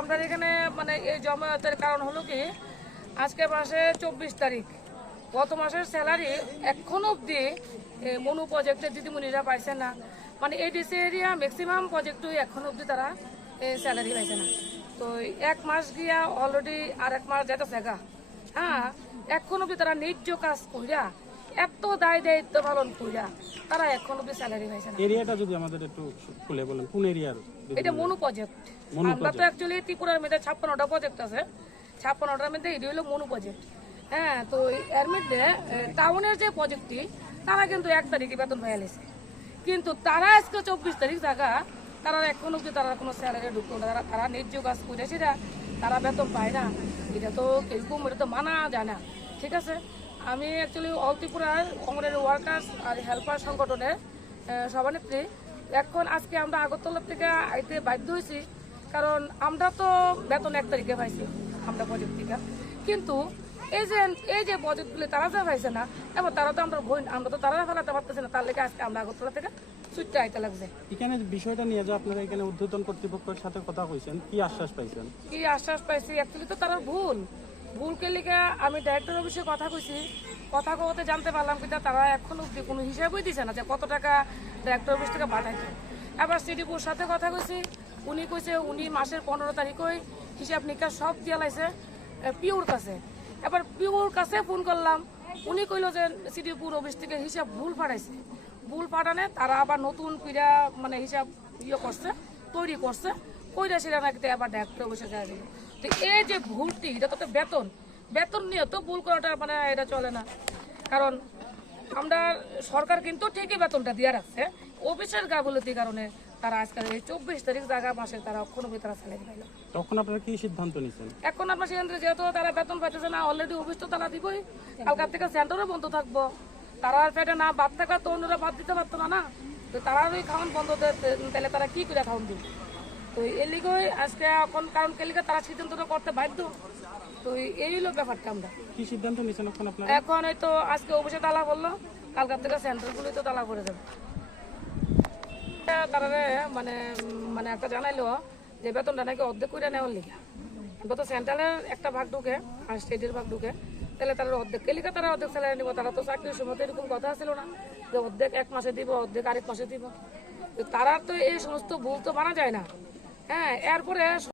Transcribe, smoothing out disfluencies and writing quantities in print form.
আমরা এখানে মানে এই জমায়েতের কারণ হলো কি, আজকে মাসে 24 তারিখ, গত মাসের স্যালারি এখন অবধি মনু প্রজেক্টের দিদিমণিরা পাইছে না। মানে এডিসি এরিয়া ম্যাক্সিমাম প্রজেক্টই এখন অবধি তারা স্যালারি পাইছে না। তো 1 মাস গিয়া অলরেডি আর 1 মাস যেতেছে গা। হ্যাঁ, এখন অবধি তারা ন্যায্য কাজ কইরা এত দায় দায়িত্ব পালন কইরা তারা এখন অবধি স্যালারি পাইছে না। এরিয়াটা যদি আমাদের একটু খুলে বলেন, কোন এরিয়ার? এটা মনু প্রজেক্ট। আমরা তো অ্যাকচুয়ালি ত্রিপুরার মধ্যে 56টা প্রজেক্ট আছে, 56টার মধ্যে এটি হলো মনু প্রজেক্ট। হ্যাঁ, তো এর মধ্যে টাউনের যে প্রজেক্টটি তারা কিন্তু 1 তারিখে বেতন পাইয়া লেছে, কিন্তু তারা আজকে 24 তারিখ জায়গা তারা এখন অব্দি তারা কোনো স্যালারি ঢুকতো না। তারা ন্যায্য কাজ করে সেটা তারা বেতন পায় না। এটা তো এরকম, এটা তো মানা যায় না। ঠিক আছে, আমি অ্যাকচুয়ালি অল ত্রিপুরার অঙ্গনওয়াড়ি ওয়ার্কার্স আর হেল্পার সংগঠনের সভানেত্রী। এখন আজকে আমরা আগরতলা থেকে আইতে বাধ্য হয়েছি, কারণ আমরা তো বেতন 1 তারিখে পাইছি আমরা প্রজেক্ট থেকে, কিন্তু এই যে প্রজেক্টগুলি তারা যা পাইছে না, এবার তারা তো আমরা তো তারা ফেলাতে পারতেছি না। তার লেগে আজকে আমরা আগরতলা থেকে ছুটতে আইতে লাগছে। এখানে বিষয়টা নিয়ে যে আপনারা এখানে ঊর্ধ্বতন কর্তৃপক্ষের সাথে কথা কইছেন, কি আশ্বাস পাইছেন? কি আশ্বাস পাইছি, অ্যাকচুয়ালি তো তারা ভুলকে লিখে আমি ডাইরেক্টর অফিসে কথা কইছি, কথা কতে জানতে পারলাম কিন্তু তারা এখন অব্দি কোনো হিসাবই দিছে না যে কত টাকা ডাইরেক্টর অফিস থেকে পাঠাইছে। এবার সিডিপুর সাথে কথা কইছি, উনি কইছে উনি মাসের 15 তারিখই হিসাব নিকাশ সব দিয়ে লাইছে পিওর কাছে। এবার পিওর কাছে ফোন করলাম, উনি কইল যে সিডিপুর অফিস থেকে হিসাব ভুল পাঠাইছে। ভুল পাঠানে তারা আবার নতুন পিড়া মানে হিসাব করছে, তৈরি করছে, কইরা সেটা নাকি আবার ডাইরেক্টর অফিসে যায় দিল। তো এই যে ভুলটি, এটা তো বেতন নিয়ে তো ভুল করাটা মানে এটা চলে না। কারণ আমরা সরকার কিন্তু ঠিকই বেতনটা দিয়ে রাখছে, অফিসের গাফিলতির কারণে তারা আজকাল এই 24 তারিখ জায়গা মাসে তারা কোনো তারা স্যালারি পাইল। তখন আপনারা কি সিদ্ধান্ত নিচ্ছেন? এখন আপনার সিদ্ধান্ত, যেহেতু তারা বেতন পাইতেছে না, অলরেডি অফিস তো তারা দিবই, কালকার থেকে সেন্টারও বন্ধ থাকবো। তারা পেটে না ভাত থাকা তো অন্যরা ভাত দিতে পারতো না। তো তারা ওই খাওয়ান বন্ধ, তাহলে তারা কি করে খাওয়ান দিবে? তো এই লিগই আজকে এখন, কারণ কেলিকে তারা সিদ্ধান্তটা করতে বাধ্য। তো এই হলো ব্যাপারটা। আমরা কি সিদ্ধান্ত নিচ্ছেন এখন আপনারা? এখন হয়তো আজকে অফিসে তালা বললো, কালকার থেকে সেন্টারগুলোই তো তালা পড়ে যাবে। তারা মানে মানে একটা জানাইলো যে বেতনটা নাকি অর্ধেক করে নেওয়ার লিখে, তো সেন্ট্রালের একটা ভাগ ঢুকে আর স্টেটের ভাগ ঢুকে, তাহলে তারা অর্ধেক কেলিকা তারা অর্ধেক স্যালারি নিব। তারা তো চাকরির সময় এরকম কথা ছিল না যে অর্ধেক 1 মাসে দিব, অর্ধেক আরেক মাসে দিব। তারা তো এই সমস্ত ভুল তো মানা যায় না। হ্যাঁ, এরপরে